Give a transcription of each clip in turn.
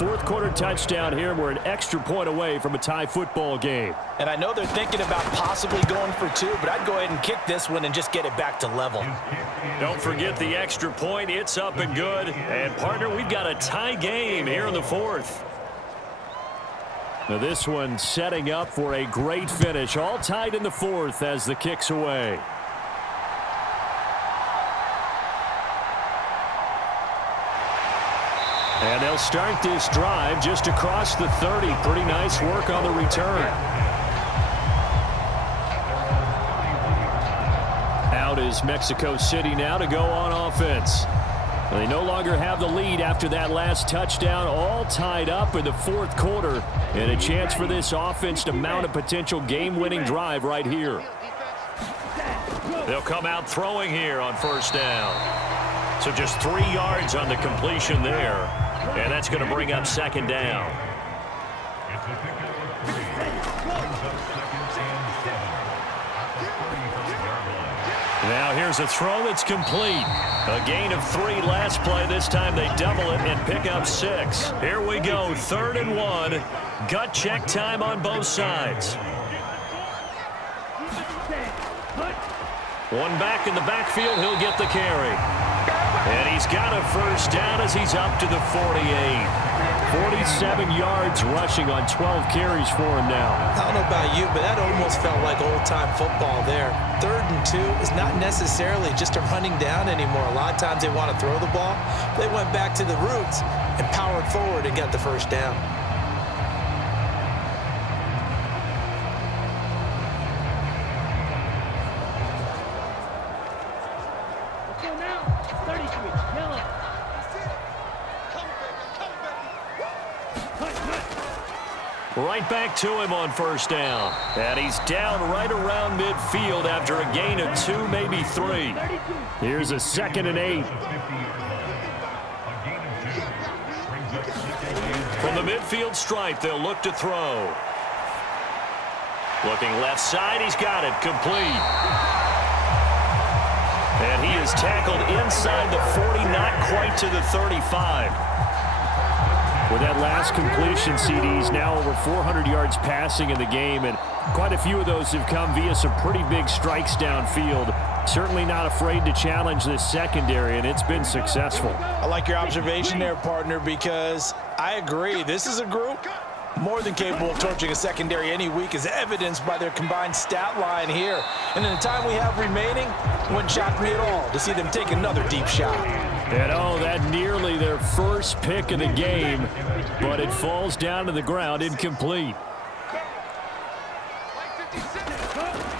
fourth quarter touchdown here. We're an extra point away from a tie football game. And I know they're thinking about possibly going for two, but I'd go ahead and kick this one and just get it back to level. Don't forget the extra point. It's up and good. And, partner, we've got a tie game here in the fourth. Now this one setting up for a great finish. All tied in the fourth as the kick's away. And they'll start this drive just across the 30. Pretty nice work on the return. Out is Mexico City now to go on offense. They no longer have the lead after that last touchdown. All tied up in the fourth quarter. And a chance for this offense to mount a potential game-winning drive right here. They'll come out throwing here on first down. So just 3 yards on the completion there. And that's going to bring up second down. Now here's a throw that's complete. A gain of 3 last play. This time they double it and pick up 6. Here we go, 3rd and 1. Gut check time on both sides. One back in the backfield. He'll get the carry. And he's got a first down as he's up to the 48. 47 yards rushing on 12 carries for him now. I don't know about you, but that almost felt like old-time football there. 3rd and 2 is not necessarily just a running down anymore. A lot of times they want to throw the ball. They went back to the roots and powered forward and got the first down. Right back to him on first down. And he's down right around midfield after a gain of 2, maybe 3. Here's a 2nd and 8. From the midfield stripe, they'll look to throw. Looking left side, he's got it. Complete. And he is tackled inside the 40, not quite to the 35. With that last completion, CD's now over 400 yards passing in the game, and quite a few of those have come via some pretty big strikes downfield. Certainly not afraid to challenge this secondary, and it's been successful. I like your observation there, partner, because I agree. This is a group more than capable of torching a secondary any week, as evidenced by their combined stat line here. And in the time we have remaining, it wouldn't shock me at all to see them take another deep shot. And oh, that nearly their first pick of the game, but it falls down to the ground, incomplete.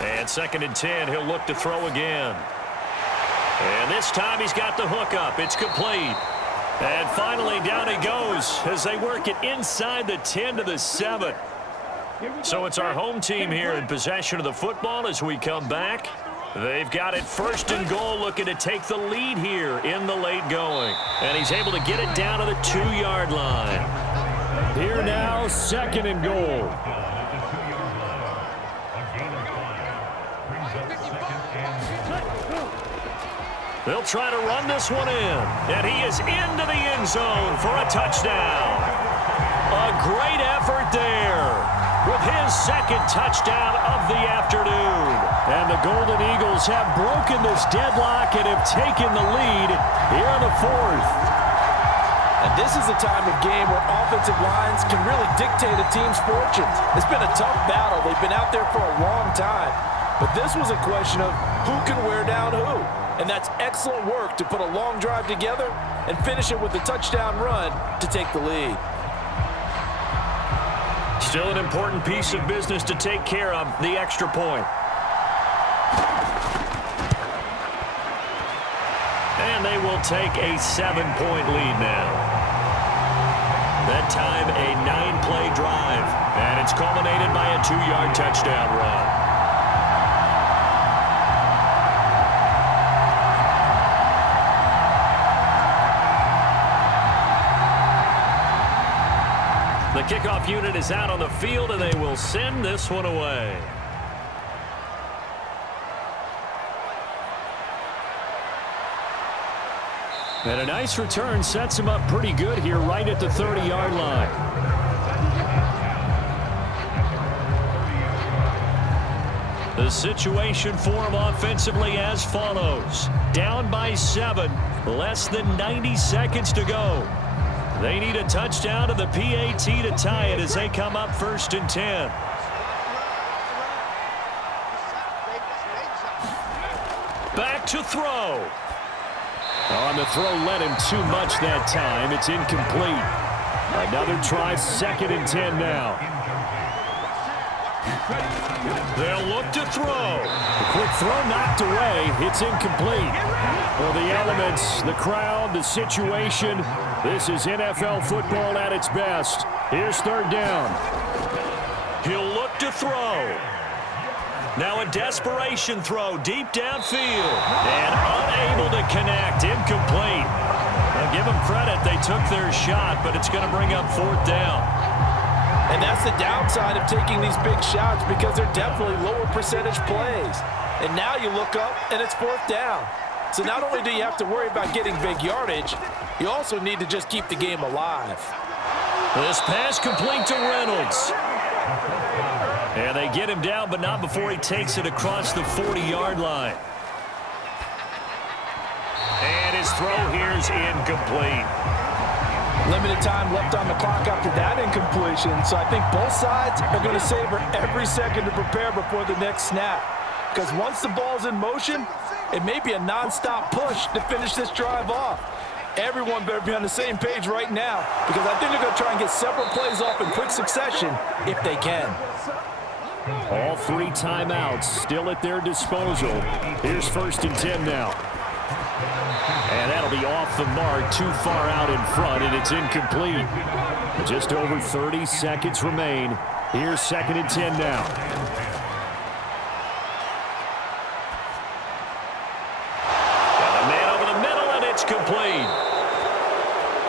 And 2nd and 10, he'll look to throw again. And this time he's got the hook up. It's complete. And finally down he goes as they work it inside the 10 to the 7. So it's our home team here in possession of the football as we come back. They've got it 1st and goal, looking to take the lead here in the late going. And he's able to get it down to the 2-yard line. Here now, 2nd and goal. They'll try to run this one in. And he is into the end zone for a touchdown. A great effort there with his 2nd touchdown of the afternoon. And the Golden Eagles have broken this deadlock and have taken the lead here in the 4th. And this is a time of game where offensive lines can really dictate a team's fortunes. It's been a tough battle. They've been out there for a long time. But this was a question of who can wear down who. And that's excellent work to put a long drive together and finish it with a touchdown run to take the lead. Still an important piece of business to take care of, the extra point. And they will take a 7-point lead now. That time a 9-play drive. And it's culminated by a 2-yard touchdown run. The kickoff unit is out on the field, and they will send this one away. And a nice return sets him up pretty good here right at the 30-yard line. The situation for him offensively as follows. Down by 7, less than 90 seconds to go. They need a touchdown to the PAT to tie it as they come up 1st and 10. Back to throw. On the throw, led him too much that time. It's incomplete. Another try, 2nd and 10 now. They'll look to throw. The quick throw knocked away. It's incomplete. Well, the elements, the crowd, the situation. This is NFL football at its best. Here's 3rd down. He'll look to throw. Now a desperation throw deep downfield. And unable to connect. Incomplete. Now give them credit. They took their shot, but it's going to bring up 4th down. And that's the downside of taking these big shots because they're definitely lower percentage plays. And now you look up, and it's 4th down. So not only do you have to worry about getting big yardage, you also need to just keep the game alive. This pass complete to Reynolds. And they get him down, but not before he takes it across the 40-yard line. And his throw here is incomplete. Limited time left on the clock after that incompletion, so I think both sides are going to savor every second to prepare before the next snap. Because once the ball's in motion, it may be a non-stop push to finish this drive off. Everyone better be on the same page right now because I think they're going to try and get several plays off in quick succession if they can. All 3 timeouts still at their disposal. Here's 1st and 10 now. And that'll be off the mark, too far out in front, and it's incomplete. Just over 30 seconds remain. Here's 2nd and 10 now. And a man over the middle, and it's complete.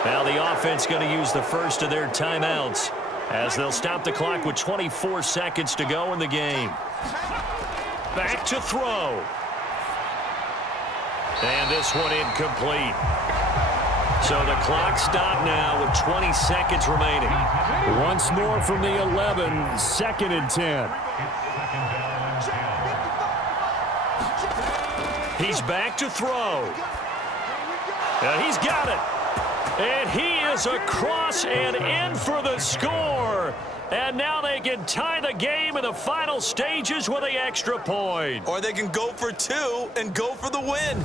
Now the offense going to use the first of their timeouts as they'll stop the clock with 24 seconds to go in the game. Back to throw. And this one incomplete. So the clock stopped now with 20 seconds remaining. Once more from the 11, 2nd and 10. He's back to throw. And he's got it. And he is across and in for the score. And now they can tie the game in the final stages with the extra point. Or they can go for 2 and go for the win.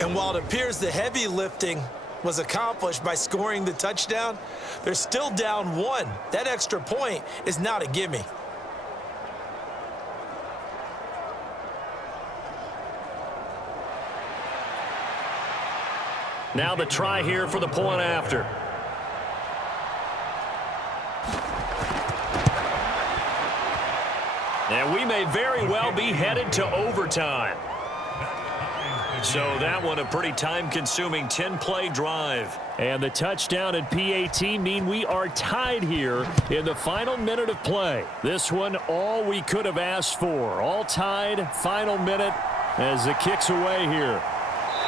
And while it appears the heavy lifting was accomplished by scoring the touchdown, they're still down 1. That extra point is not a gimme. Now the try here for the point after. And we may very well be headed to overtime. So that one a pretty time-consuming 10-play drive. And the touchdown and PAT mean we are tied here in the final minute of play. This one all we could have asked for. All tied, final minute as the kick's away here.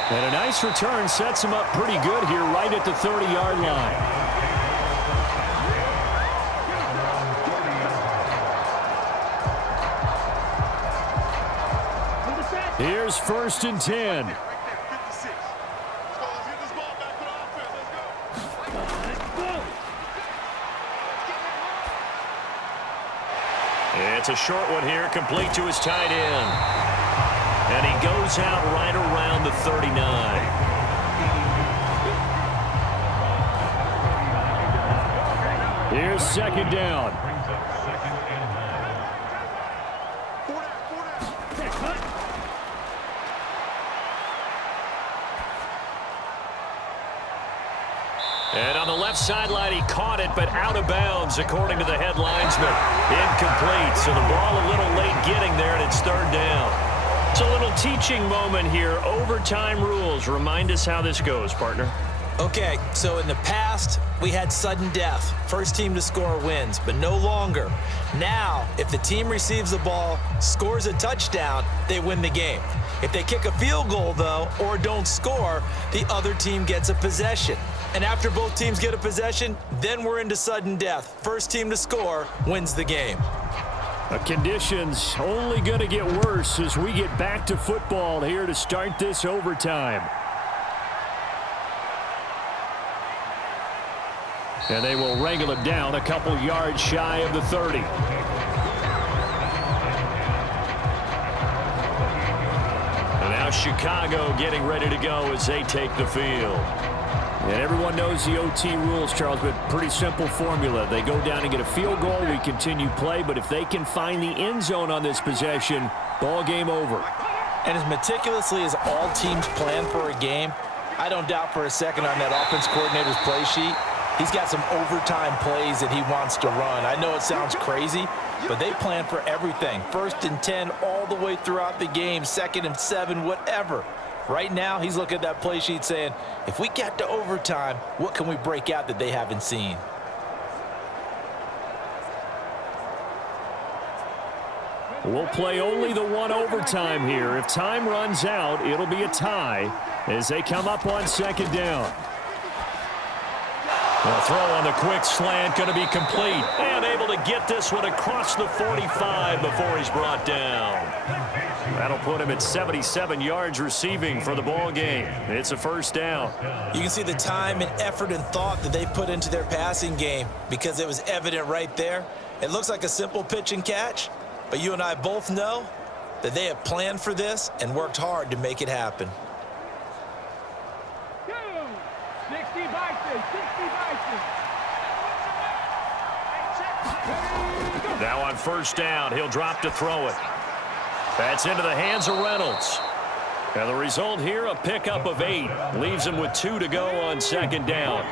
And a nice return sets him up pretty good here right at the 30-yard line. Here's 1st and 10. It's a short one here, complete to his tight end. And he goes out right around the 39. Here's 2nd down. And on the left sideline, he caught it, but out of bounds, according to the head linesman. Incomplete, so the ball a little late getting there, and it's 3rd down. It's a little teaching moment here. Overtime rules. Remind us how this goes, partner. Okay, so in the past, we had sudden death. First team to score wins, but no longer. Now, if the team receives the ball, scores a touchdown, they win the game. If they kick a field goal, though, or don't score, the other team gets a possession. And after both teams get a possession, then we're into sudden death. First team to score wins the game. Conditions only going to get worse as we get back to football here to start this overtime. And they will wrangle it down a couple yards shy of the 30. And now Chicago getting ready to go as they take the field. And everyone knows the OT rules, Charles, but pretty simple formula. They go down and get a field goal, we continue play, but if they can find the end zone on this possession, ball game over. And as meticulously as all teams plan for a game, I don't doubt for a second on that offense coordinator's play sheet, he's got some overtime plays that he wants to run. I know it sounds crazy, but they plan for everything. 1st and 10 all the way throughout the game, 2nd and 7, whatever. Right now, he's looking at that play sheet saying, if we get to overtime, what can we break out that they haven't seen? We'll play only the one overtime here. If time runs out, it'll be a tie as they come up on 2nd down. The throw on the quick slant going to be complete. And able to get this one across the 45 before he's brought down. That'll put him at 77 yards receiving for the ball game. It's a 1st down. You can see the time and effort and thought that they put into their passing game because it was evident right there. It looks like a simple pitch and catch, but you and I both know that they have planned for this and worked hard to make it happen. Now on 1st down, he'll drop to throw it. That's into the hands of Reynolds. And the result here, a pickup of 8. Leaves him with 2 to go on 2nd down.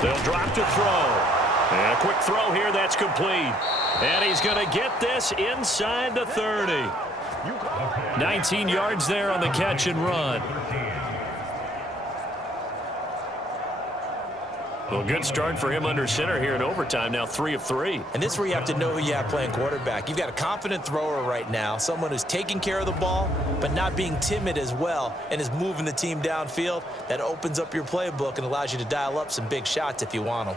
They'll drop to throw. And a quick throw here, that's complete. And he's going to get this inside the 30. 19 yards there on the catch and run. Well, good start for him under center here in overtime. Now 3 of 3. And this is where you have to know who you have playing quarterback. You've got a confident thrower right now, someone who's taking care of the ball, but not being timid as well, and is moving the team downfield. That opens up your playbook and allows you to dial up some big shots if you want them.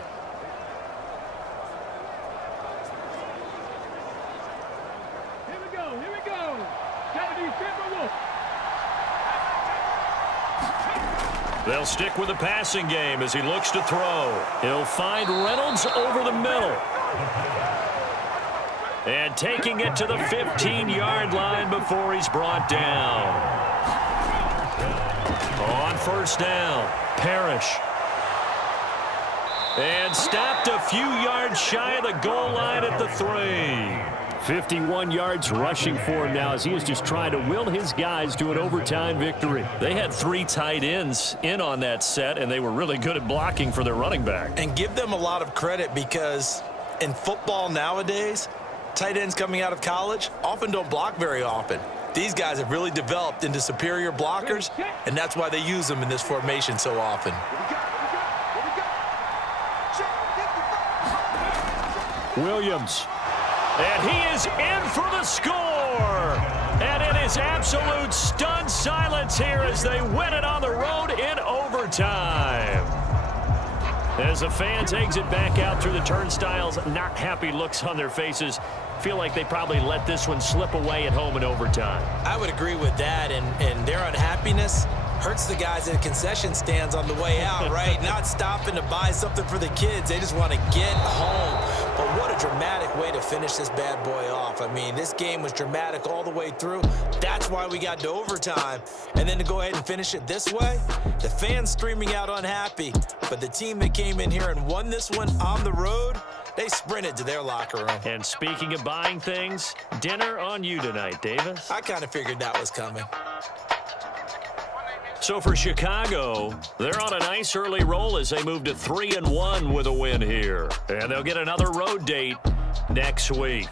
They'll stick with the passing game as he looks to throw. He'll find Reynolds over the middle. And taking it to the 15-yard line before he's brought down. On 1st down, Parrish. And stopped a few yards shy of the goal line at the 3. 51 yards rushing for him now as he is just trying to will his guys to an overtime victory. They had 3 tight ends in on that set, and they were really good at blocking for their running back. And give them a lot of credit because in football nowadays, tight ends coming out of college often don't block very often. These guys have really developed into superior blockers, and that's why they use them in this formation so often. Williams. And he is in for the score. And it is absolute stunned silence here as they win it on the road in overtime. As the fans exit back out through the turnstiles, not happy looks on their faces. Feel like they probably let this one slip away at home in overtime. I would agree with that, and their unhappiness hurts the guys in the concession stands on the way out, right? Not stopping to buy something for the kids. They just want to get home. But what a dramatic way to finish this bad boy off. I mean, this game was dramatic all the way through. That's why we got to overtime. And then to go ahead and finish it this way, the fans streaming out unhappy. But the team that came in here and won this one on the road, they sprinted to their locker room. And speaking of buying things, dinner on you tonight, Davis. I kind of figured that was coming. So for Chicago, they're on a nice early roll as they move to 3-1 with a win here. And they'll get another road date next week.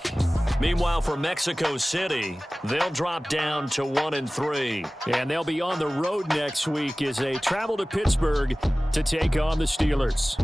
Meanwhile, for Mexico City, they'll drop down to 1-3. And they'll be on the road next week as they travel to Pittsburgh to take on the Steelers.